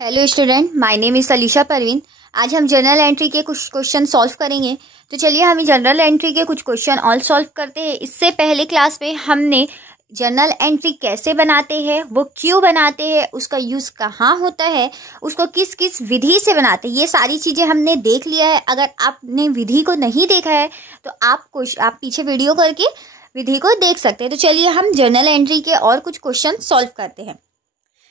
Hello student, my name is Alisha Parveen. आज हम journal entry के कुछ क्वेश्चन सॉल्व करेंगे। तो चलिए हम जर्नल एंट्री के कुछ क्वेश्चन और सॉल्व करते हैं। इससे पहले क्लास में हमने जर्नल एंट्री कैसे बनाते हैं, वो क्यों बनाते हैं, उसका यूज़ कहाँ होता है, उसको किस किस विधि से बनाते हैं, ये सारी चीज़ें हमने देख लिया है। अगर आपने विधि को नहीं देखा है तो आप पीछे वीडियो करके विधि को देख सकते हैं। तो चलिए हम जर्नल एंट्री के और कुछ क्वेश्चन सॉल्व करते हैं।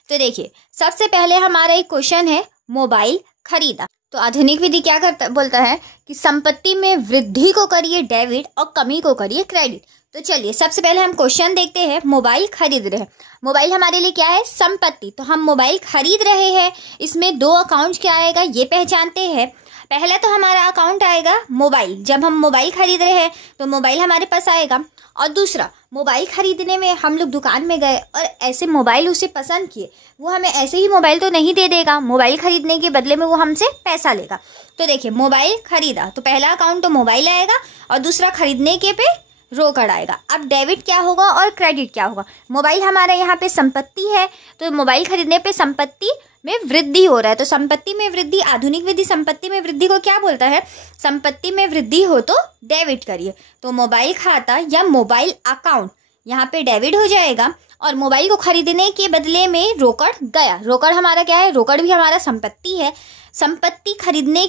तो देखिए, सबसे पहले हमारा एक क्वेश्चन है, मोबाइल खरीदा। तो आधुनिक विधि क्या बोलता है कि संपत्ति में वृद्धि को करिए डेबिट और कमी को करिए क्रेडिट। तो चलिए सबसे पहले हम क्वेश्चन देखते हैं। मोबाइल खरीद रहे हैं, मोबाइल हमारे लिए क्या है, संपत्ति। तो हम मोबाइल खरीद रहे हैं, इसमें दो अकाउंट क्या आएगा ये पहचानते हैं। पहला तो हमारा अकाउंट आएगा मोबाइल, जब हम मोबाइल खरीद रहे हैं तो मोबाइल हमारे पास आएगा। और दूसरा, मोबाइल खरीदने में हम लोग दुकान में गए और ऐसे मोबाइल उसे पसंद किए, वो हमें ऐसे ही मोबाइल तो नहीं दे देगा, मोबाइल खरीदने के बदले में वो हमसे पैसा लेगा। तो देखिए, मोबाइल खरीदा तो पहला अकाउंट तो मोबाइल आएगा और दूसरा खरीदने के पे रोकड़ आएगा। अब डेबिट क्या होगा और क्रेडिट क्या होगा। मोबाइल हमारा यहाँ पे संपत्ति है, तो मोबाइल खरीदने पे संपत्ति में वृद्धि हो रहा है। तो संपत्ति में वृद्धि, आधुनिक विधि संपत्ति में वृद्धि को क्या बोलता है, संपत्ति में वृद्धि हो तो डेबिट करिए। तो मोबाइल खाता या मोबाइल अकाउंट यहाँ पे डेबिट हो जाएगा और मोबाइल को खरीदने के बदले में रोकड़ गया। रोकड़ हमारा क्या है, रोकड़ भी हमारा संपत्ति है। संपत्ति खरीदने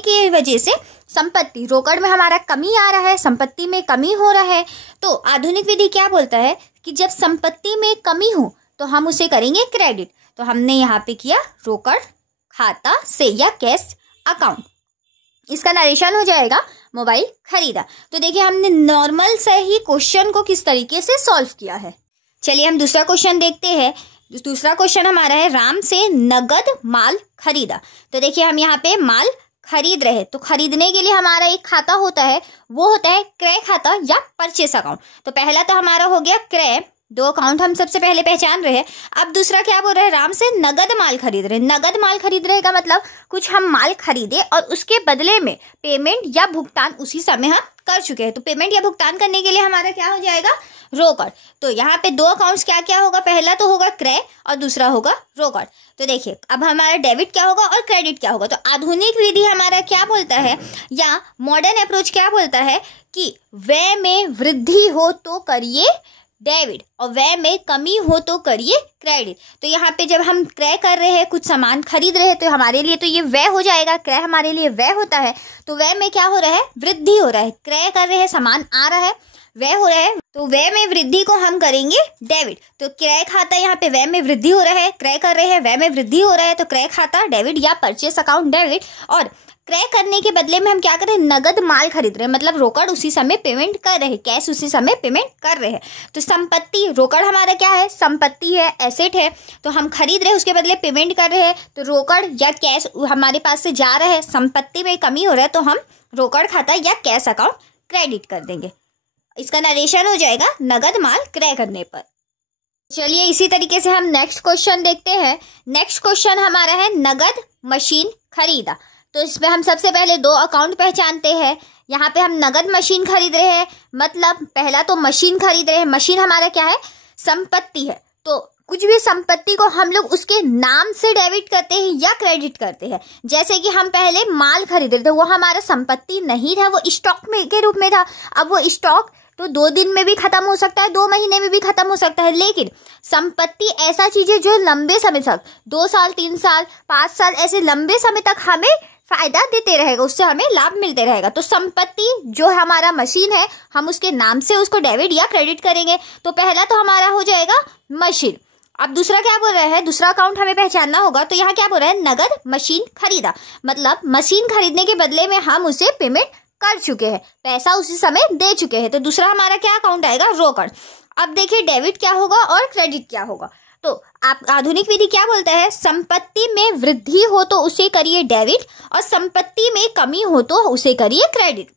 की वजह से संपत्ति, रोकड़ में हमारा कमी आ रहा है, संपत्ति में कमी हो रहा है। तो आधुनिक विधि क्या बोलता है कि जब संपत्ति में कमी हो तो हम उसे करेंगे क्रेडिट। तो हमने यहाँ पे किया रोकड़ खाता से या कैश अकाउंट, इसका नरेशन हो जाएगा मोबाइल खरीदा। तो देखिए, हमने नॉर्मल से ही क्वेश्चन को किस तरीके से सॉल्व किया है। चलिए हम दूसरा क्वेश्चन देखते हैं। दूसरा क्वेश्चन हमारा है, राम से नगद माल खरीदा। तो देखिए, हम यहाँ पे माल खरीद रहे हैं, तो खरीदने के लिए हमारा एक खाता होता है, वो होता है क्रय खाता या परचेस अकाउंट। तो पहला तो हमारा हो गया क्रय, दो अकाउंट हम सबसे पहले पहचान रहे हैं। अब दूसरा क्या बोल रहे हैं, राम से नगद माल खरीद रहे हैं। नगद माल खरीद रहे का मतलब कुछ हम माल खरीदे और उसके बदले में पेमेंट या भुगतान उसी समय हम कर चुके हैं। तो पेमेंट या भुगतान करने के लिए हमारा क्या हो जाएगा, रोकड़। तो यहाँ पे दो अकाउंट्स क्या क्या होगा, पहला तो होगा क्रय और दूसरा होगा रोकड़। तो देखिए, अब हमारा डेबिट क्या होगा और क्रेडिट क्या होगा। तो आधुनिक विधि हमारा क्या बोलता है या मॉडर्न अप्रोच क्या बोलता है कि व्यय में वृद्धि हो तो करिए डेबिट और व्यय में कमी हो तो करिए क्रेडिट। तो यहाँ पे जब हम क्रय कर रहे हैं, कुछ सामान खरीद रहे हैं, तो हमारे लिए तो ये व्यय हो जाएगा। क्रय हमारे लिए व्यय होता है, तो व्यय में क्या हो रहा है, वृद्धि हो रहा है। क्रय कर रहे हैं, सामान आ रहा है, व्यय हो रहा है, तो व्यय में वृद्धि को हम करेंगे डेबिट। तो क्रय खाता यहाँ पे व्यय में वृद्धि हो रहा है, क्रय कर रहे हैं, व्यय में वृद्धि हो रहा है, तो क्रय खाता डेबिट या परचेस अकाउंट डेबिट। और क्रय करने के बदले में हम क्या करें, नगद माल खरीद रहे हैं, मतलब रोकड़ उसी समय पेमेंट कर रहे हैं, कैश उसी समय पेमेंट कर रहे हैं। तो संपत्ति, रोकड़ हमारा क्या है, संपत्ति है, एसेट है। तो हम खरीद रहे हैं, उसके बदले पेमेंट कर रहे हैं, तो रोकड़ या कैश हमारे पास से जा रहा है, संपत्ति में कमी हो रहा है, तो हम रोकड़ खाता या कैश अकाउंट क्रेडिट कर देंगे। इसका नरेशन हो जाएगा नगद माल क्रय करने पर। चलिए इसी तरीके से हम नेक्स्ट क्वेश्चन देखते हैं। नेक्स्ट क्वेश्चन हमारा है, नगद मशीन खरीदा। तो इसमें हम सबसे पहले दो अकाउंट पहचानते हैं। यहाँ पे हम नगद मशीन खरीद रहे हैं, मतलब पहला तो मशीन खरीद रहे हैं। मशीन हमारा क्या है, संपत्ति है। तो कुछ भी संपत्ति को हम लोग उसके नाम से डेबिट करते हैं या क्रेडिट करते हैं। जैसे कि हम पहले माल खरीद रहे थे, वो हमारा संपत्ति नहीं था, वो स्टॉक में के रूप में था। अब वो स्टॉक तो 2 दिन में भी खत्म हो सकता है, 2 महीने में भी खत्म हो सकता है। लेकिन संपत्ति ऐसा चीज है जो लंबे समय तक, 2 साल 3 साल 5 साल ऐसे लंबे समय तक हमें फायदा देते रहेगा, उससे हमें लाभ मिलते रहेगा। तो संपत्ति जो हमारा मशीन है, हम उसके नाम से उसको डेबिट या क्रेडिट करेंगे। तो पहला तो हमारा हो जाएगा मशीन। अब दूसरा क्या बोल रहा है, दूसरा अकाउंट हमें पहचानना होगा। तो यहाँ क्या बोल रहा है, नगद मशीन खरीदा, मतलब मशीन खरीदने के बदले में हम उसे पेमेंट कर चुके हैं, पैसा उसी समय दे चुके हैं। तो दूसरा हमारा क्या अकाउंट आएगा, रोकड़। अब देखिए डेबिट क्या होगा और क्रेडिट क्या होगा। तो आप आधुनिक विधि क्या बोलता है, संपत्ति में वृद्धि हो तो उसे करिए डेबिट और संपत्ति में कमी हो तो उसे करिए क्रेडिट।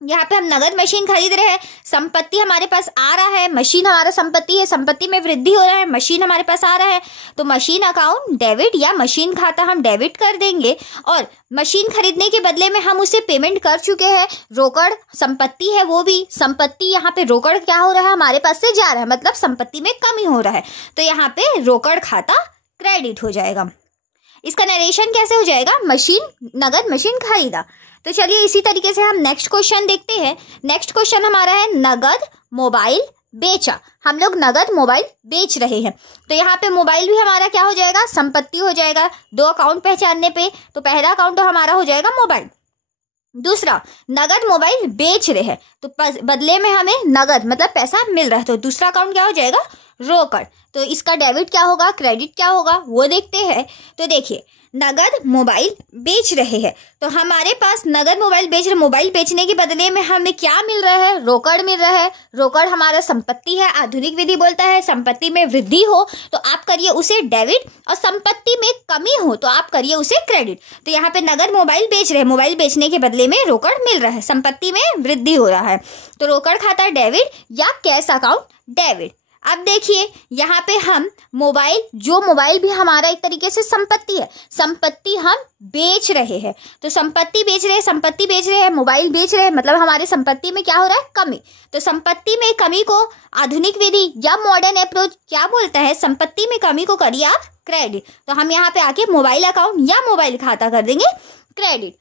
यहाँ पे हम नगद मशीन खरीद रहे हैं, संपत्ति हमारे पास आ रहा है, मशीन हमारा संपत्ति है, संपत्ति में वृद्धि हो रहा है, मशीन हमारे पास आ रहा है, तो मशीन अकाउंट डेबिट या मशीन खाता हम डेबिट कर देंगे। और मशीन खरीदने के बदले में हम उसे पेमेंट कर चुके हैं। रोकड़ संपत्ति है, वो भी संपत्ति, यहाँ पे रोकड़ क्या हो रहा है, हमारे पास से जा रहा है, मतलब संपत्ति में कमी हो रहा है, तो यहाँ पे रोकड़ खाता क्रेडिट हो जाएगा। इसका नरेशन कैसे हो जाएगा, नगद मशीन खरीदा। तो चलिए इसी तरीके से हम नेक्स्ट क्वेश्चन देखते हैं। नेक्स्ट क्वेश्चन हमारा है नगद मोबाइल बेचा। हम लोग नगद मोबाइल बेच रहे हैं, तो यहाँ पे मोबाइल भी हमारा क्या हो जाएगा, संपत्ति हो जाएगा। 2 अकाउंट पहचानने पे तो पहला अकाउंट तो हमारा हो जाएगा मोबाइल, दूसरा नगद मोबाइल बेच रहे हैं तो बदले में हमें नगद मतलब पैसा मिल रहा है, तो दूसरा अकाउंट क्या हो जाएगा, रोकड़। तो इसका डेबिट क्या होगा, क्रेडिट क्या होगा वो देखते हैं। तो देखिए नगद मोबाइल बेच रहे हैं, तो हमारे पास नगद मोबाइल बेच रहे, मोबाइल बेचने के बदले में हमें क्या मिल रहा है, रोकड़ मिल रहा है। रोकड़ हमारा संपत्ति है, आधुनिक विधि बोलता है संपत्ति में वृद्धि हो तो आप करिए उसे डेबिट, और संपत्ति में कमी हो तो आप करिए उसे क्रेडिट। तो यहाँ पे नगद मोबाइल बेच रहे हैं, मोबाइल बेचने के बदले में रोकड़ मिल रहा है, संपत्ति में वृद्धि हो रहा है, तो रोकड़ खाता डेबिट या कैश अकाउंट डेबिट। अब देखिए यहाँ पे हम मोबाइल भी हमारा एक तरीके से संपत्ति है, संपत्ति हम बेच रहे हैं, तो संपत्ति बेच रहे हैं, मोबाइल बेच रहे हैं, मतलब हमारे संपत्ति में क्या हो रहा है, कमी। तो संपत्ति में कमी को आधुनिक विधि या मॉडर्न अप्रोच क्या बोलता है, संपत्ति में कमी को करिए आप क्रेडिट। तो हम यहाँ पे आके मोबाइल अकाउंट या मोबाइल खाता कर देंगे क्रेडिट,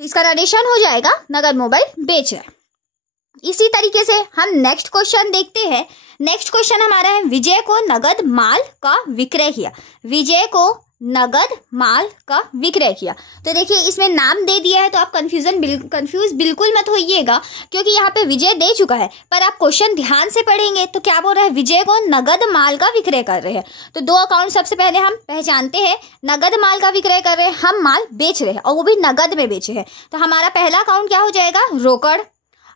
तो इसका नरेशन हो जाएगा नगद मोबाइल बेच रहा है। इसी तरीके से हम नेक्स्ट क्वेश्चन देखते हैं। नेक्स्ट क्वेश्चन हमारा है विजय को नगद माल का विक्रय किया। विजय को नगद माल का विक्रय किया, तो देखिए इसमें नाम दे दिया है तो आप कंफ्यूज बिल्कुल मत होइएगा, क्योंकि यहाँ पे विजय दे चुका है, पर आप क्वेश्चन ध्यान से पढ़ेंगे तो क्या बोल रहा है, विजय को नगद माल का विक्रय कर रहे हैं। तो 2 अकाउंट सबसे पहले हम पहचानते हैं, नगद माल का विक्रय कर रहे हैं, हम माल बेच रहे हैं और वो भी नगद में बेचे हैं, तो हमारा पहला अकाउंट क्या हो जाएगा, रोकड़।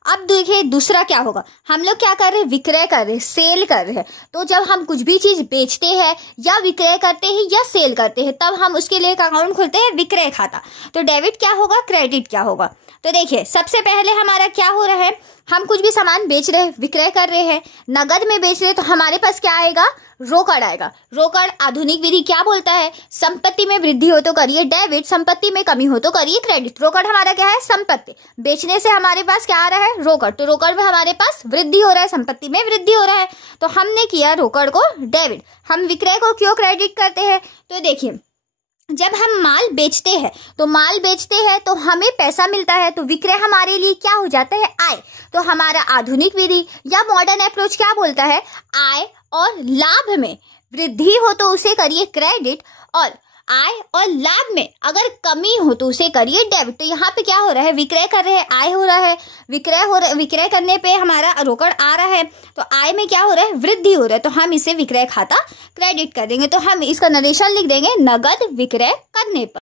अब देखिए दूसरा क्या होगा, हम लोग क्या कर रहे हैं, विक्रय कर रहे हैं, सेल कर रहे हैं। तो जब हम कुछ भी चीज बेचते हैं या विक्रय करते हैं या सेल करते हैं तब हम उसके लिए एक अकाउंट खोलते हैं, विक्रय खाता। तो डेबिट क्या होगा, क्रेडिट क्या होगा। तो देखिए सबसे पहले हमारा क्या हो रहा है, हम कुछ भी सामान बेच रहे हैं, विक्रय कर रहे हैं, नगद में बेच रहे हैं, तो हमारे पास क्या आएगा, रोकड़ आएगा। रोकड़ आधुनिक विधि क्या बोलता है, संपत्ति में वृद्धि हो तो करिए डेबिट, संपत्ति में कमी हो तो करिए क्रेडिट। रोकड़ हमारा क्या है, संपत्ति, बेचने से हमारे पास क्या आ रहा है, रोकड़, तो रोकड़ में हमारे पास वृद्धि हो रहा है, संपत्ति में वृद्धि हो रहा है, तो हमने किया रोकड़ को डेबिट। हम विक्रय को क्यों क्रेडिट करते हैं, तो देखिए जब हम माल बेचते हैं तो हमें पैसा मिलता है, तो विक्रय हमारे लिए क्या हो जाता है, आय। तो हमारा आधुनिक विधि या मॉडर्न अप्रोच क्या बोलता है, आय और लाभ में वृद्धि हो तो उसे करिए क्रेडिट, और आय और लाभ में अगर कमी हो तो उसे करिए डेबिट। तो यहाँ पे क्या हो रहा है, विक्रय कर रहे हैं, आय हो रहा है, विक्रय करने पे हमारा रोकड़ आ रहा है, तो आय में क्या हो रहा है, वृद्धि हो रहा है, तो हम इसे विक्रय खाता क्रेडिट कर देंगे। तो हम इसका नरेशन लिख देंगे, नगद विक्रय करने पर।